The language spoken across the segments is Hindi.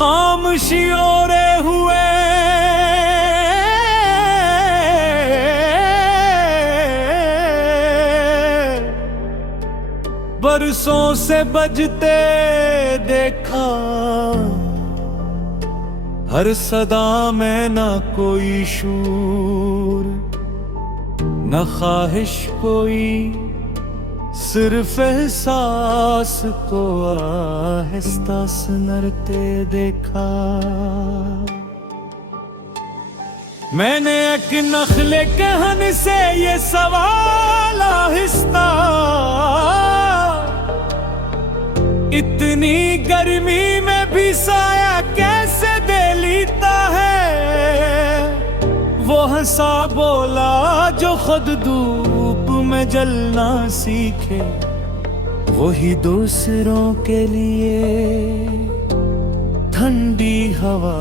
खामोशी ओढ़े हुए बरसों से बजते देखा, हर सदा में ना कोई शूर न ख्वाहिश कोई, सिर्फ एहसास को आहिस्ता सुनरते देखा। मैंने एक नखले कहन से ये सवाल आहिस्ता, इतनी गर्मी में भी साया कैसे दे लेता है। वो हंसा बोला जो खुद धूप में जलना सीखे, वही दूसरों के लिए ठंडी हवा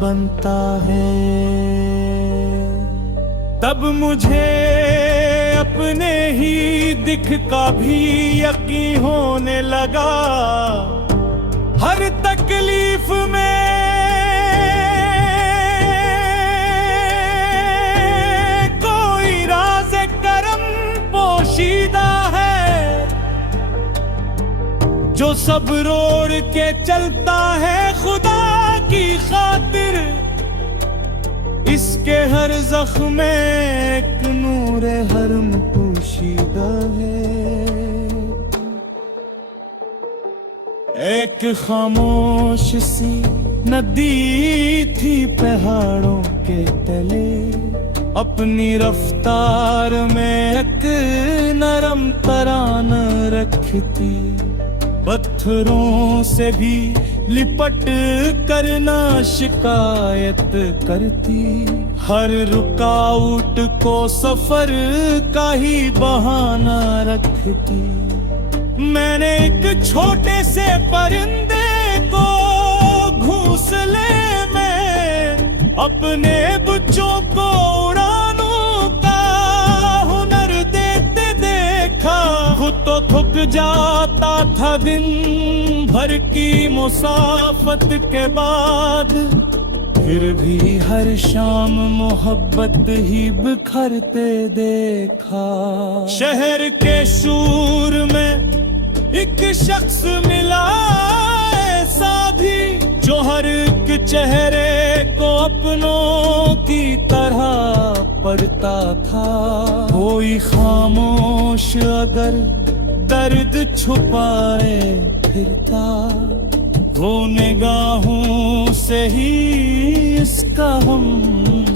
बनता है। तब मुझे अपने ही दिख का भी यकीन होने लगा, हर तकलीफ में कोई राज करम पोशीदा है, जो सब रोड के चलता है खुदा की खातिर। इसके हर जख्म में एक नूर हरम पोशीदा है। एक खामोश सी नदी थी पहाड़ों के तले, अपनी रफ्तार में एक नरम तरान रखती, पत्थरों से भी लिपट करना शिकायत करती, हर रुकावट को सफर का ही बहाना रखती। मैंने एक छोटे से परिंदे को घोंसले में अपने बच्चों को उड़ानों का हुनर देते देखा। खुद तो थक जाता था दिन भर की मुसाफत के बाद, फिर भी हर शाम मोहब्बत ही बिखरते देखा। शहर के शूर में एक शख्स मिला ऐसा भी, जो हर एक चेहरे को अपनों की तरह पढ़ता था। कोई खामोश अगर दर्द छुपाए फिरता, वो निगाहों से ही इसका हम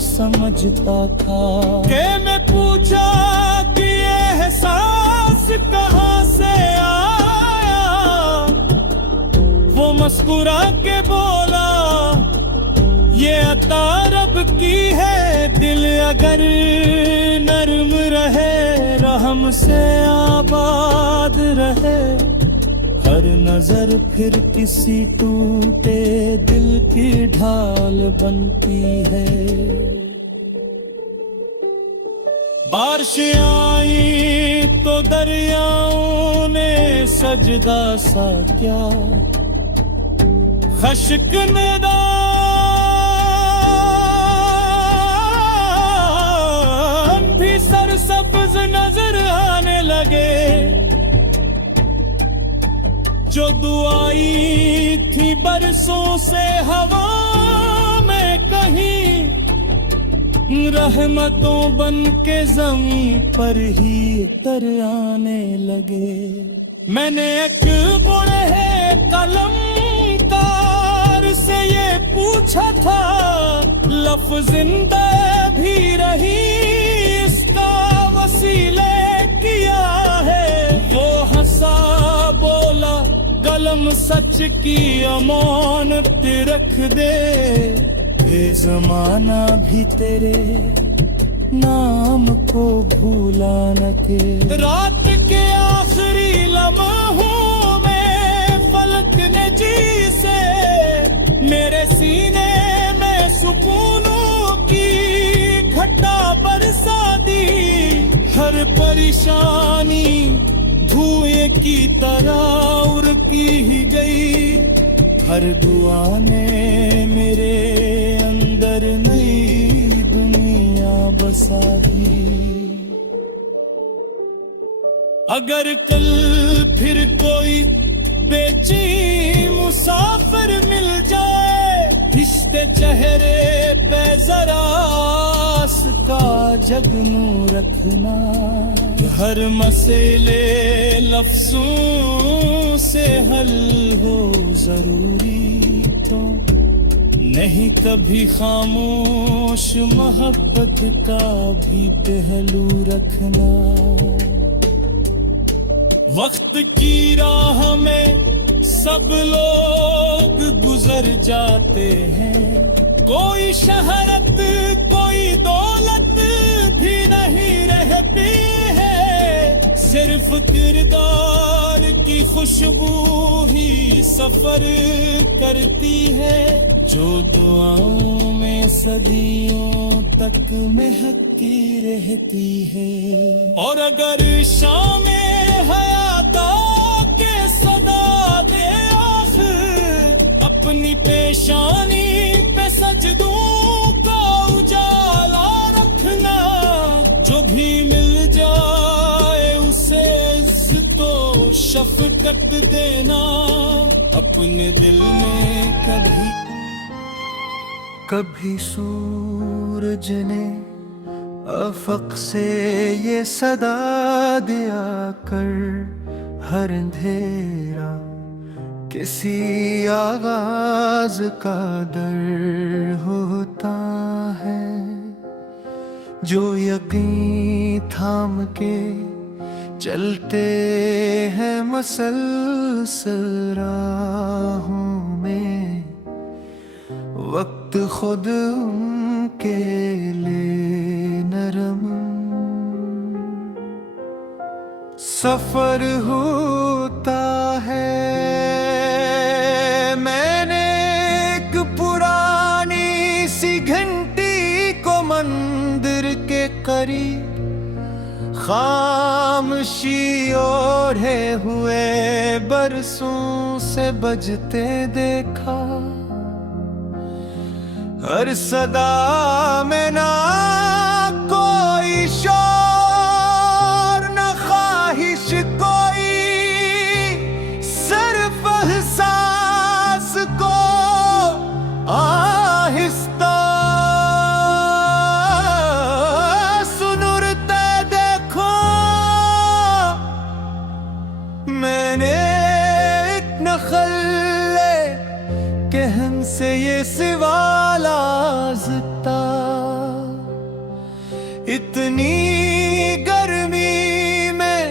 समझता था। के मैं पूछा कि ये एहसास कहाँ से आया, वो मुस्कुरा के बोला ये अता रब की है। दिल अगर नर्म रहे, रहम से आबाद रहे, हर नजर फिर किसी टूटे दिल की ढाल बनती है। बारिश आई तो दरियाओं ने सजदा सा क्या, खश्क निदान भी सरसब्ज नजर आने लगे। जो दुआई थी बरसों से हवा में कहीं, रहमतों बन के ज़मीं पर ही तर आने लगे। मैंने एक बूढ़े कलमकार से ये पूछा था, लफ्ज़ जिंदा भी रही इसका वसीले किया है। वो हंसा बोला कलम सच की अमानत रख दे, ये जमाना भी तेरे नाम को भूला न के। रात के आखिरी लम्हों में फलक ने जी से मेरे सीने में सुकूनों की घटा बरसा दी। हर परेशानी धुएं की तरह उड़ की ही गई, हर दुआ ने मेरे अंदर नई दुनिया बसा दी। अगर कल फिर कोई बेचैन मुसाफिर मिल जाए, रिश्ते चेहरे पे जरा का जगनू रखना। हर मसले लफ्जों से हल हो जरूरी तो नहीं, कभी खामोश मोहब्बत का भी पहलू रखना। वक्त की राह में सब लोग गुजर जाते हैं, कोई शहरत कोई दौलत भी नहीं रहती है, सिर्फ किरदार की खुशबू ही सफर करती है, जो दुआओं में सदियों तक महकी रहती है। और अगर शाम हयातों के सदा दे आखिर, अपनी पेशानी पे सजदों का उजाला रखना। जो भी मिल जाए उसे इज्जतो शफकत देना, अपने दिल में कभी कभी सूरज ने अफक से ये सदा दिया कर, हर अंधेरा किसी आगाज का दर होता है। जो यकीन थाम के चलते हैं मसलसल राहों में, वक्त खुद उनके लिए नरम सफर होता है। मैंने एक पुरानी सी घंटी को मंदिर के करीब खामोशी ओढ़े हुए बरसों से बजते देखा। हर सदा में ना कोई शोर न ख्वाहिश कोई, सिर्फ एहसास को आहिस्ता सुनुरते देखो। मैंने एक नखले के हमसे ये सवाल आज़ता, इतनी गर्मी में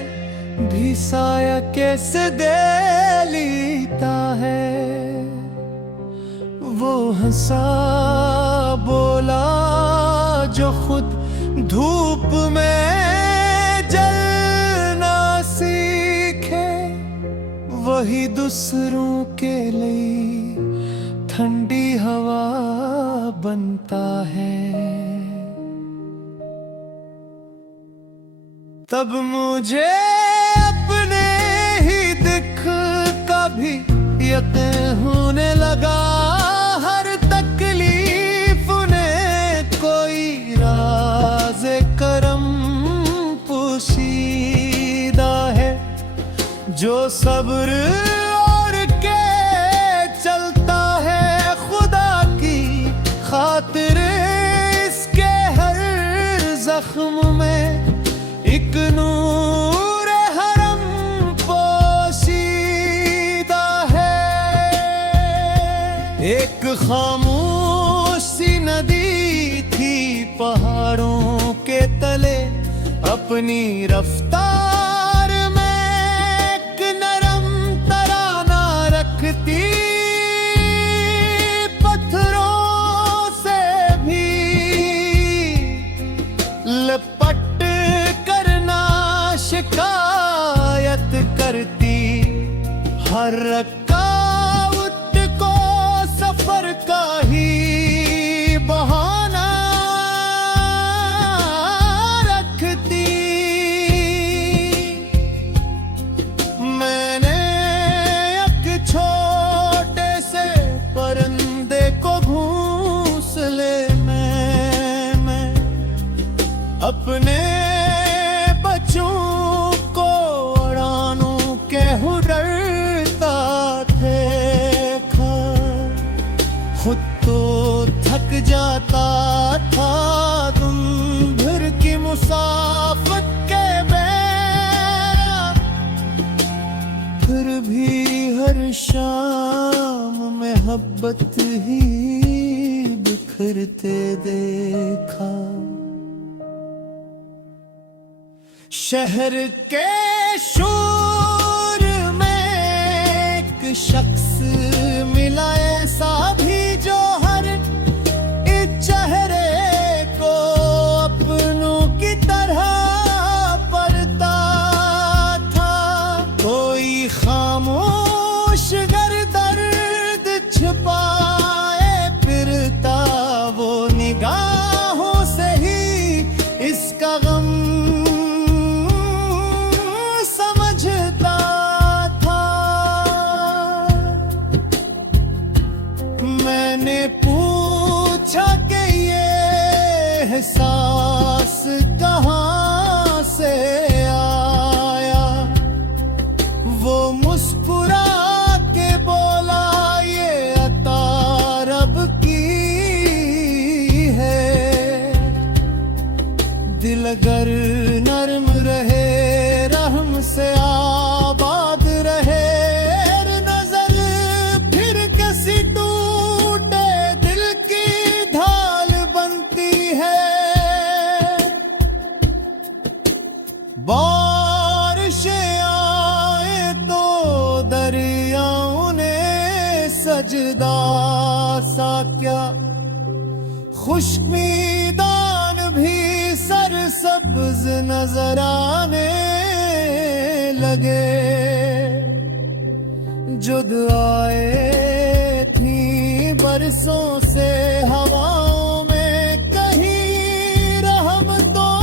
भी साया कैसे दे लेता है। वो हंसा बोला जो खुद धूप में जलना सीखे, वही दूसरों के लिए ठंडी हवा बनता है। तब मुझे अपने ही दिख का भी यकीन होने लगा। हर तकलीफ ने कोई राज करम पोशीदा है, जो सब्र और के चलता है खुदा की खातिर। इसके हर जख्म में एक नूर हरम पोशीदा है। एक खामोश सी नदी थी पहाड़ों के तले, अपनी रफ्तार में एक नरम तराना रखती। पत्थरों से भी लपट शिकायत करती। हर रकावट को सफर का ही बहाना रखती। मैंने एक छोटा खुद तो थक जाता था तुम भर की मुसाफत के बेरा, फिर भी हर शाम मोहब्बत ही बिखरते देखा। शहर के शोर में एक शख्स मिला ऐसा भी जो हर एक चेहरे को अपनों की तरह पढ़ता था। कोई खामोश गर दर्द छिपाए फिरता, वो निगाहों से ही इसका गम समझता था। मैंने पूछा कि ये एहसास कहाँ से आया, वो मुस्कुरा के बोला ये अता रब की है। दिल अगर नरम रहे रहम से आबाद रहे, नजर फिर किसी टूटे दिल की ढाल बनती है। बारिशें आए तो दरियाओं ने सजदा सा क्या, खुश्क मैदान भी सरसब्ज नजर आने लगे। जुद आए थी बरसों से हवाओं में, कहीं रहमतों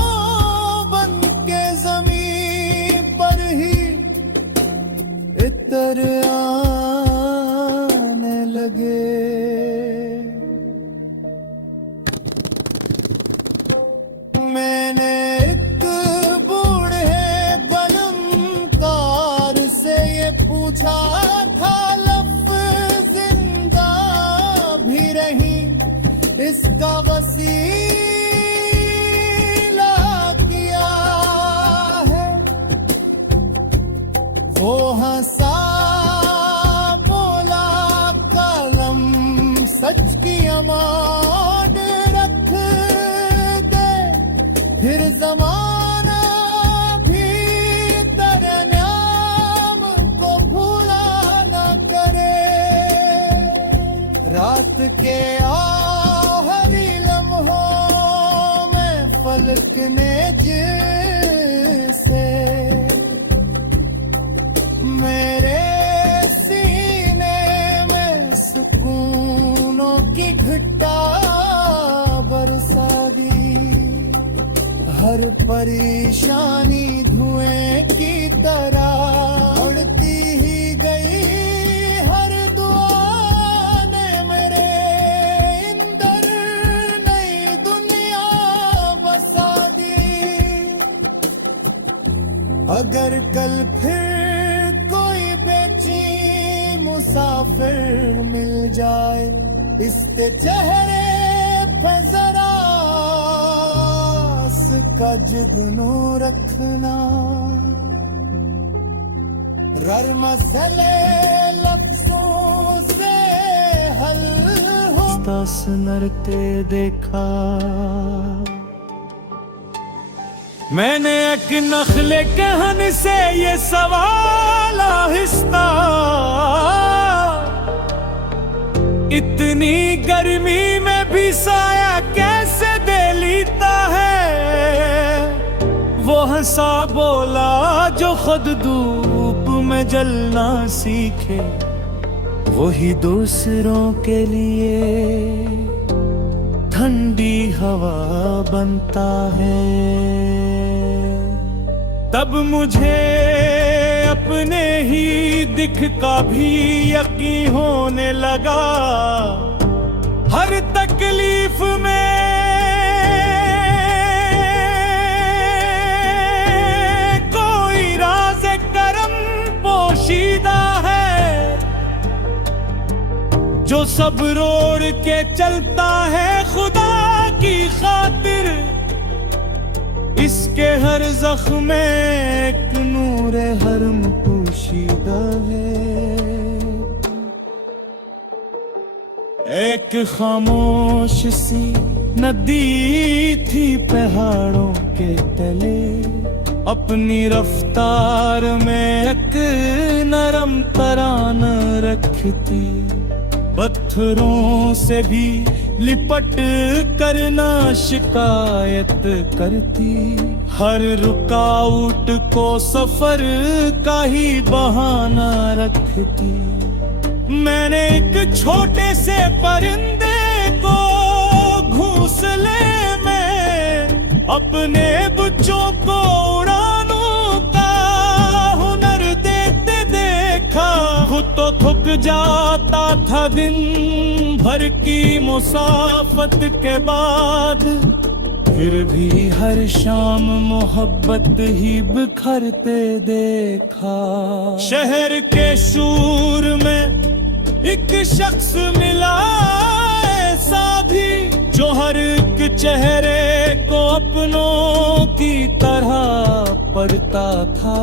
बन के जमीन पर ही इतर आने लगे। मैंने एक बूढ़े बनमकार से ये पूछा था, लफ्ज़ जिंदा भी रही इसका वसीला किया है। वो हंसा बोला कलम सच की अमाद रख दे, फिर जमाना भी तेरे नाम को भूला न करे। रात के आखिरी लम्हों में फलक ने जिसे मेरे सीने में सुकूनों की घटा बरसा दी। हर परेशानी धुएं की तरह उड़ती ही गई, हर दुआ ने मेरे अंदर नई दुनिया बसा दी। अगर कल फिर कोई बेचैन मुसाफिर मिल जाए, इसके चेहरे पे जरा का जुगनू रखना। रर मसले लफ्जों से हल हो सुनरते देखा। मैंने एक नखले कहन से ये सवाल आहिस्ता, इतनी गर्मी में भी साया कैसे दे लेता है। वो हंसा बोला जो खुद धूप में जलना सीखे, वही दूसरों के लिए ठंडी हवा बनता है। तब मुझे अपने ही दिख का भी यकीन होने लगा। हर तकलीफ में कोई राज करम पोशीदा है, जो सब रोड के चलता है खुदा की खातिर, इसके हर जख्म में एक नूर हरम पोशीदा है। एक खामोश सी नदी थी पहाड़ों के तले, अपनी रफ्तार में एक नरम तराना रखती, पत्थरों से भी लिपट करना शिकायत करती, हर रुकावट को सफर का ही बहाना रखती। मैंने एक छोटे से परिंदे को घोंसले में अपने बच्चों को उड़ानों का हुनर देते देखा। खुद तो थक जाता था दिन भर की मुसाफत के बाद, फिर भी हर शाम मोहब्बत ही बिखरते देखा। शहर के शूर में एक शख्स मिला ऐसा भी, जो हर एक चेहरे को अपनों की तरह पढ़ता था।